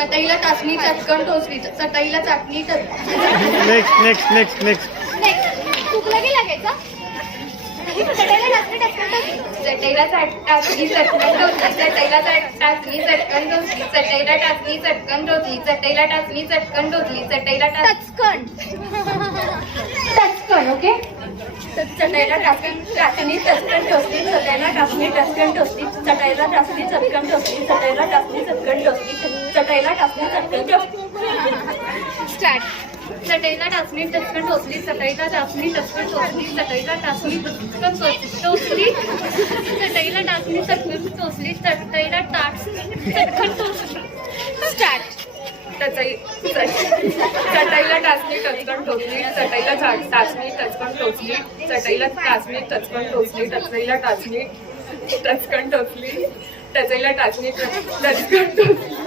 चटईला टाचणी चटकन टोचली चटईला चाटणी नेक्स्ट चुकलं की लागायचं चटईला टाचणी टचकन टोचली चटईला टाचणी चटकन टोचली चटईला टाचणी चटकन टोचली चटईला टाचणी चटकन टोचली चटईला टाचणी चटकन टोचली चटईला टचकन ओके चटईला टाचणी चटकन टोचली चटईला टाचणी टचकन टोचली चटईला टाचणी चटकन टोचली चटईला टाचणी चटकन टोचली चटईला टाचणी चटकन टोचली स्टार्ट चटईला टाचणी टचकन टोचली चटईला टाचणी टचकन टोचली चटईला टाचणी टचकन टोचली चटईला टाचणी चटकन टोचली चटईला चटकन टोचली स्टार्ट चटईला टाचणी टचकन टोचली चटईला टाचणी टचकन टोचली चटईला टाचणी टचकन टोचली टचईला टाचणी टचकन टोचली टचईला टाचणी टचकन टोचली